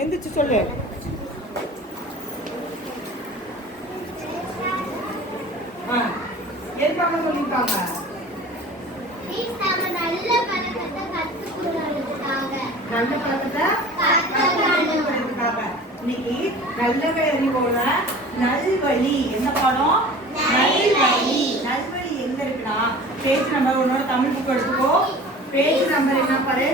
எந்திரிச்சு சொல்லு. எதுக்காக சொல்லிருக்காங்க? நல்ல பழக்கத்தை இன்னைக்கு நல்ல அறிவோட நல்வழி என்ன படம்? நல்வழி. நல்வழி எங்க இருக்குன்னா பேஜ் நம்பர் உன்னோட தமிழ் புக் எடுத்துக்கோ. பேஜ் நம்பர் என்ன பாரு?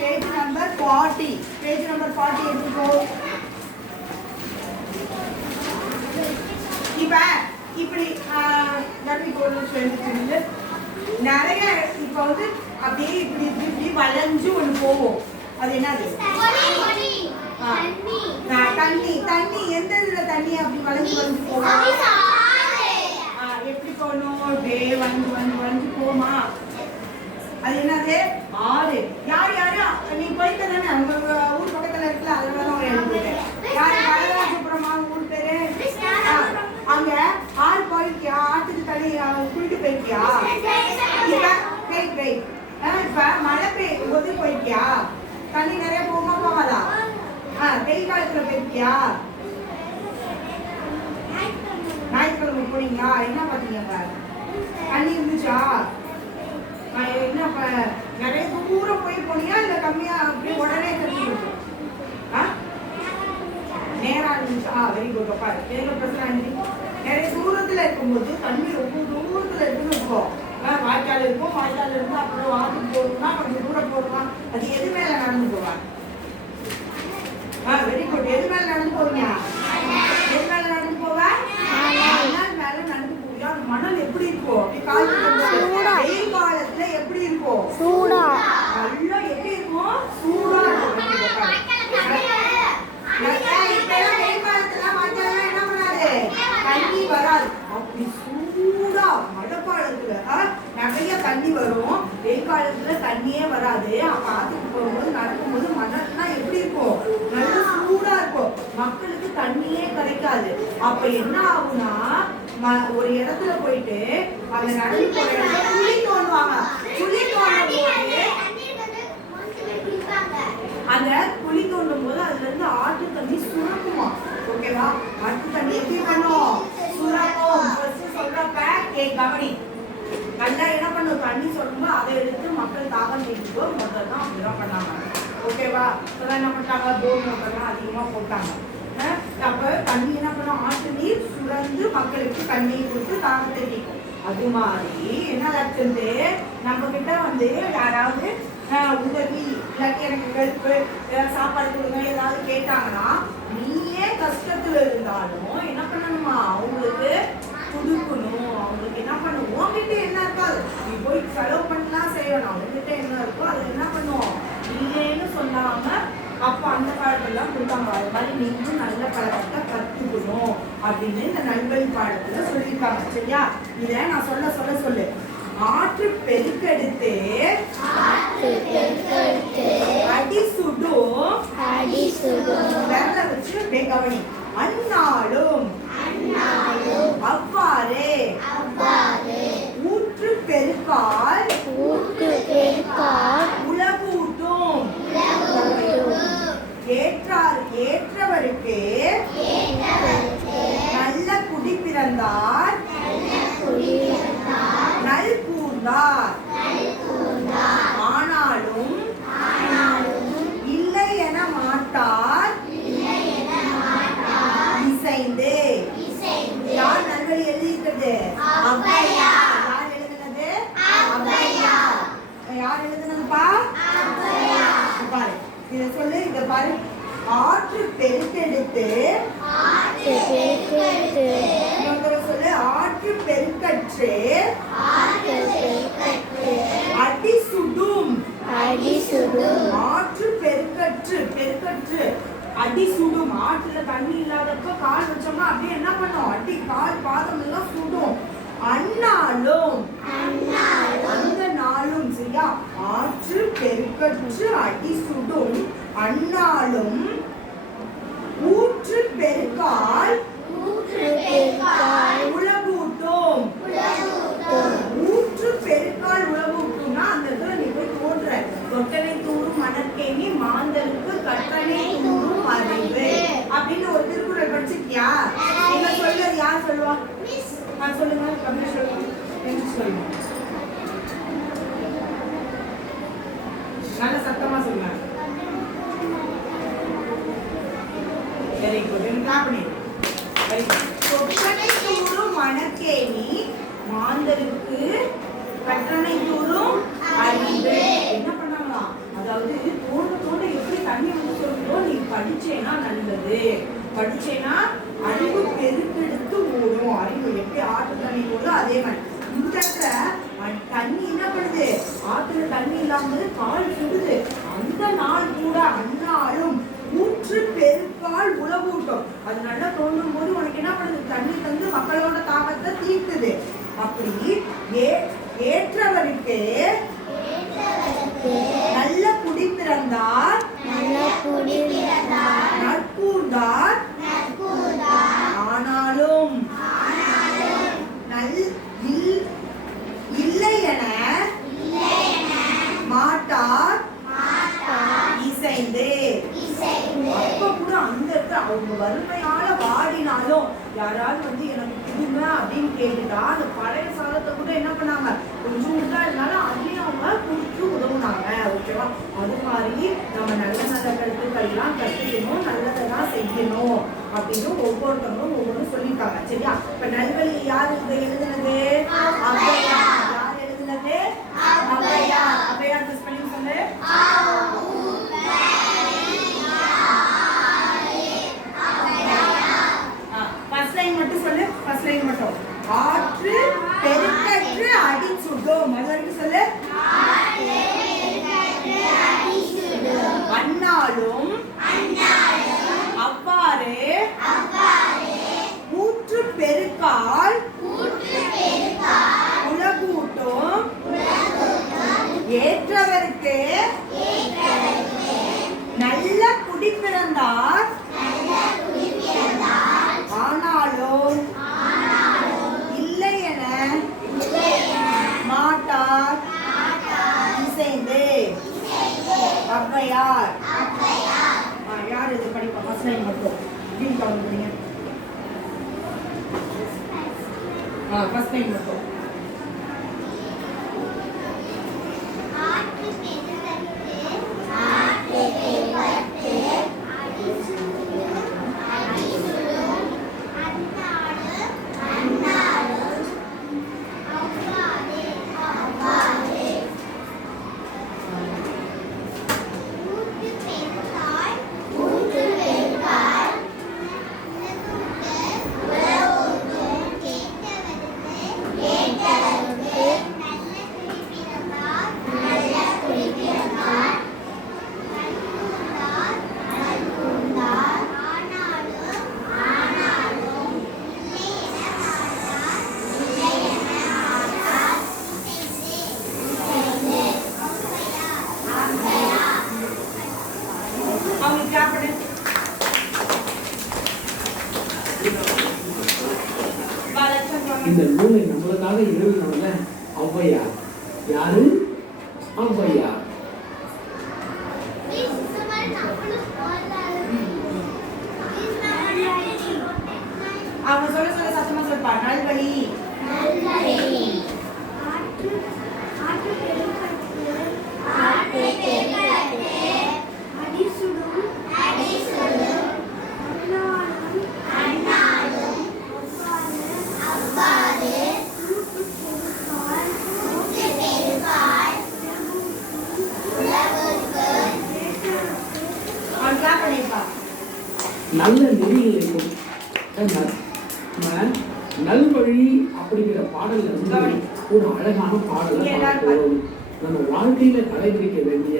Page number 40. பேஜ் நம்பர் 40 எடுத்துக்கோ. இப்ப இப்படி நிறைய இப்ப வந்து அப்படியே இப்படி இப்படி இப்படி வளைஞ்சு ஒண்ணு போவோம். அது என்னது? தண்ணி. தண்ணி எந்த இதுல தண்ணி அப்படி வளைஞ்சு வளைஞ்சு போவோம்? எப்படி போகணும்? அப்படியே வளைஞ்சு வளைஞ்சு வளைஞ்சு போமா? அது என்னது? ஆறு. யார் யாரு நீ போயிட்டு தானே உங்க ஊர் பக்கத்துல இருக்குல்ல, அதனால எழுதிட்டேன். யாரு? கலராஜபுரமா ஊர் பேரு? அங்க ஆறு போயிருக்கியா? ஆத்துக்கு தண்ணி குளிக்க போயிருக்கியா? இப்ப மழை பெய்யும் போது போயிருக்கியா? தண்ணி நிறைய போகுமா போகாதா? வெயில் காலத்துல போயிருக்கியா? ஞாயிற்றுக்கிழமை போனீங்களா? என்ன பாத்தீங்க? தண்ணி இருந்துச்சா? என்ன நிறைய தூரம் போய் போனியா இல்ல கம்மியா அப்படியே உடனே தெரிஞ்சு கொடுக்கும்? நேரா இருந்துச்சா? Very good. பாரு நிறைய தூரத்துல இருக்கும்போது தண்ணி ரொம்ப தூரத்துல இருக்குன்னு இருக்கும். வாய்க்கால் இருக்கும். வாய்க்கால் இருந்து அப்புறம் வாத்துக்கு போகணும்னா கொஞ்சம் தூரம் போகலாம். அது எது மேல நடந்து போவாங்க? Very good. எது மேல நடந்து போவீங்க? எது மேல நடந்து போவ? மேல நடந்து போவியா? மணல் எப்படி இருக்கும்? வெயில் காலத்துல எப்படி இருக்கும்? சூடா. நல்லா எப்படி இருக்கும்? சூடா இருக்கும். வெயில் காலத்துல வாய்க்கால் என்ன பண்ணாது? தண்ணி வராது. அப்படி சூடா மழை காலத்துல நிறைய தண்ணி வரும். வெயில் காலத்துல தண்ணியே வராது. அப்ப ஆத்துக்கு போகும்போது நடக்கும்போது மணல்லாம் எப்படி இருக்கும்? நல்லா சூடா இருக்கும். மக்களுக்கு தண்ணியே கிடைக்காது. அப்ப என்ன ஆகும்னா ஒரு இடத்துல போயிட்டு அந்த நடந்து போற இடத்துல குழி தோண்டுவாங்க. குழி தோண்டும் போது அந்த குழி தோண்டும் போது அதுல இருந்து ஆட்டு தண்ணி சுரக்குமா? ஓகேவா? ஆட்டு தண்ணி எப்படி பண்ணும்? சுரக்கும். சொல்றப்ப கவனி. நல்லா என்ன பண்ணும்? தண்ணி சொல்லும்போது அதை எடுத்து மக்கள் தாகம் தீர்த்துக்கோ முதல் தான் அப்படிதான் பண்ணாங்க. ஓகேவா? இப்பதான் என்ன பண்ணாங்க? போர் மோட்டர்லாம் அதிகமா போட்டாங்க. அப்ப தண்ணி என்ன பண்ணும்? ஆட்டு நீர் சுரந்து மக்களுக்கு தண்ணீர் கொடுத்து தாகத்தை தீர்க்கும். அது மாதிரி என்ன ஆச்சுட்டு நம்ம கிட்ட வந்து யாராவது உதவி இல்லாட்டி எனக்கு ஹெல்ப்பு சாப்பாடு கொடுங்க ஏதாவது கேட்டாங்கன்னா நீயே கஷ்டத்துல இருந்தாலும் என்ன பண்ணணுமா? அவங்களுக்கு கொடுக்கணும். அவங்களுக்கு என்ன பண்ணுவோம்? உங்ககிட்ட என்ன இருக்காது நீ போய் செலவு பண்ணலாம் செய்யணும். அவங்ககிட்ட என்ன இருக்கோ அதை என்ன பண்ணுவோம்? இல்லைன்னு சொல்லாம அப்ப அந்த பாடத்தெல்லாம் கொடுத்தாங்க. அது மாதிரி நீங்களும் நல்ல பழக்கத்தை கத்துக்கணும் அப்படின்னு இந்த நல்வழி பாடத்துல சொல்லியிருக்காங்க. சரியா? இத நான் சொல்ல சொல்ல சொல்லு. ஆற்று பெருக்கெடுத்து அடி சுடும் விரல வச்சு கவனி. அந்நாளும் அவ்வாறே ஊற்று பெருக்கால் உலகூட்டும் ஏற்றவருக்கு நல்ல குடி பிறந்தார் நல் கூர்ந்தார். ஆனாலும் இல்லை என மாட்டார் இசைந்து. யார் நல்வழி எழுதியிருக்கிறது? ஔவையார். யார் எழுதுனது? ஔவையார். யார் எழுதுனதுப்பா? பாரு இத சொல்லு. இத பாரு. ஆற்று பெருக்கெடுத்து சொல்லு. ஆற்று பெருக்கற்று அடி சுடும். ஆற்று பெருக்கற்று அடி சுடும். ஆற்றுல தண்ணி இல்லாதப்ப கால் வச்சோம்னா அப்படியே என்ன பண்ணும்? அடி கால் பாதம் எல்லாம் சுடும். அந்நாளும் அந்த நாளும் சரியா? ஆற்று பெருக்கற்று அடி சுடும். அந்நாளும் ஊற்று பெருக்கால் உலகூட்டும். ஊற்று பெருக்கால் உலகூட்டும்னா அந்த இடத்துல நீ போய் தோன்ற தொட்டனை தூரும் மணற்கேணி மாந்தருக்கு கற்றனை வெரி குட். கிளாப் பண்ணிடு. Very good. சொக்கனை தூரும் மணக்கேணி மாந்தருக்கு கற்றனை தூரும் அறிவு. என்ன பண்ணாங்களாம்? அதாவது தோண்ட தோண்ட எப்படி தண்ணி வந்து சொல்றோம், நீ படிச்சேனா நல்லது, படிச்சேனா அறிவு பெருக்கெடுத்து ஓடும். அறிவு எப்படி ஆற்று தண்ணி ஓடுதோ அதே மாதிரி இந்த இடத்துல தண்ணி என்ன பண்ணுது, ஆத்துல தண்ணி இல்லாம கால் சுடுது. அந்த நாள் கூட அந்நாளும் ஊற்று பெருக்கால் உலகூட்டும். அது நல்லா தோன்றும் போது உனக்கு என்ன பண்ணுது, தண்ணி தந்து மக்களோட தாகத்தை தீர்த்துது. அப்படி ஏற்றவருக்கு நல்ல குடி பிறந்தார், நற்கூர்ந்தார், ஆனாலும் இல்லை என மாட்டார் இசைந்து. அப்ப கூட அந்த இடத்துல அவங்க வறுமையால வாடினாலும் யாராவது வந்து எனக்கு கொடுங்க அப்படின்னு கேட்டுட்டா அந்த பழைய சாதத்தை கூட என்ன பண்ணாங்க, கொஞ்சம் உண்டா இருந்தாலும் அதையும் அவங்க கொடுத்து உதவுனாங்க. ஓகேவா? அது மாதிரி நம்ம நல்ல நல்ல கருத்துக்கள்லாம் கற்றுக்கணும், நல்லதெல்லாம் செய்யணும் அப்படின்னு ஒவ்வொருத்தவங்களும் ஒவ்வொன்றும் சொல்லியிருக்காங்க. சரியா? இப்ப நல்வழி யார் எழுதுனது? ஔவையார். யார் எழுதுனது? ஔவையார். ஔவையார் ஸ்பெல்லிங் சொல்லு. மட்டும் சொல்லு. ஃபர்ஸ்ட் லைன் மட்டும். ஆற்று பெருக்கற்று அடி சுடும். மறுபடியும் சொல்லு. அந்நாளும் அவ்வாறு ஊற்று பெருக்கால் உலகூட்டும் ஏற்றவருக்கு நல்ல குடி பிறந்தார், ஆனாலும் இல்லை என மாட்டார் இசைந்து. ஔவையார். யார் இது படிப்பா? ஃபர்ஸ்ட் லைன் மட்டும் டீம் கவுண்ட் பண்ணுங்க. ஃபர்ஸ்ட் லைன் மட்டும். இந்த நூலை நம்மளுக்காக எழுதினவங்க ஔவையார். யாரு? ஔவையார். அவங்க சொல்ல சொல்ல சத்தமா சொல்லுப்பா. நல்வழி. நல்ல நெறிகளுக்கும் நல்வழி அப்படிங்கிற பாடல்ல வந்து ஒரு அழகான பாடலை பார்க்கிறோம். நம்ம வாழ்க்கையில கடைபிடிக்க வேண்டிய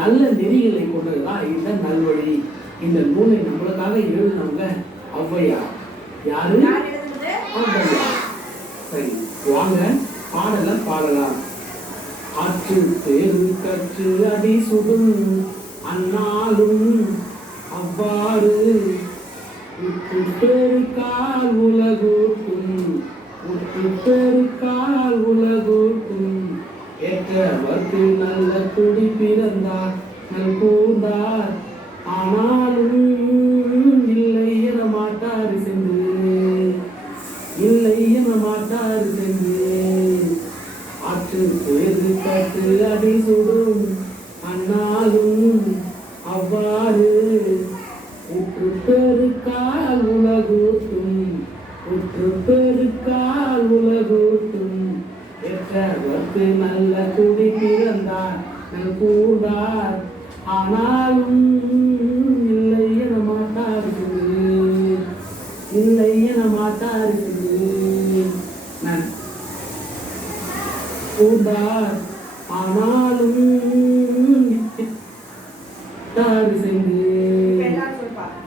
நல்ல நெறிகளை கொண்டதுதான் இந்த நல்வழி. இந்த நூலை நம்மளுக்காக எழுதினவங்க ஔவையார். யாரு? ஔவையார். சரி, வாங்க பாடலை பாடலாம். ஆற்று பெருக்கற்று அடி சுடும் அந்நாளும் அவ்வாறு உற்று பெருக்கால் உலகூட்டும், உற்று பெருக்கால் உலகூட்டும் ஏற்றவர்க்கு நல்ல குடி பிறந்தார், நல் கூர்ந்தார், ஆனாலும் இல்லை என மாட்டார் சென்று, இல்லை என மாட்டார் சென்று. ஆற்று பெருக்கற்று அடி சுடும் அந்நாளும் அவ்வாறு உற்று பெரு எனக்கு நல்ல குடி பிறந்தார் நல் கூடார் ஆனாலும் இல்லை என மாட்டாருக்குது இல்லை என மாட்டாருக்குது நான் கூடார் ஆனாலும் செய்து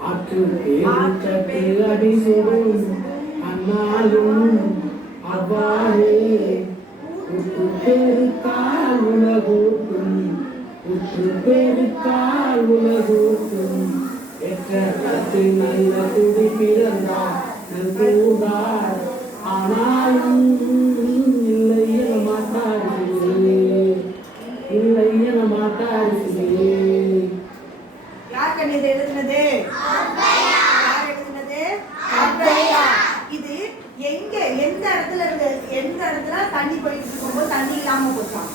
ஆற்று பேருக்கு அடி சுடும் அண்ணாலும் அவ்வாறே உற்று பெருக்கால் உலகூட்டும் உற்று பெருக்கால் உலகூட்டும் எற்ற நல்ல குடி பிறந்தார் நல் கூடார் ஆனாலும் இல்லை என மாட்டாருக்குது இல்லை என மாட்டாருக்குது. யார் கண்ணு இது எழுதுனது? யார் எழுதுனது? ஔவையா. இது எங்க எந்த இடத்துல இருந்து எந்த இடத்துல தண்ணி போயிட்டு இருக்கும்போது தண்ணி இல்லாம போச்சாம்?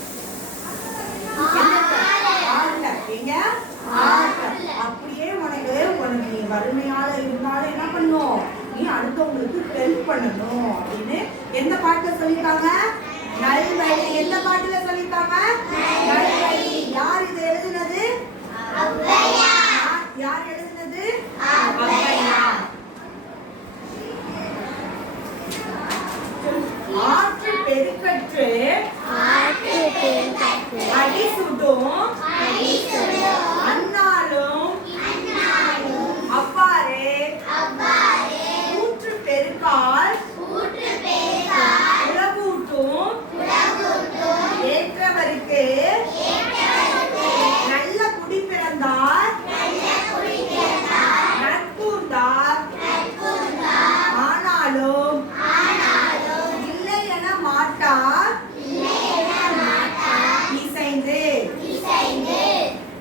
எங்க அப்படியே உனக்கு நீ வறுமையால இருந்தாலும் என்ன பண்ணும், நீ அடுத்தவங்களுக்கு ஹெல்ப் பண்ணணும் அப்படின்னு எந்த பாட்டுல சொல்லிட்டாங்க? நல்வழி. எந்த பாட்டுல சொல்லிட்டாங்க? நல்வழி. யார் இது எழுதுனது? யார் எழுதுனது?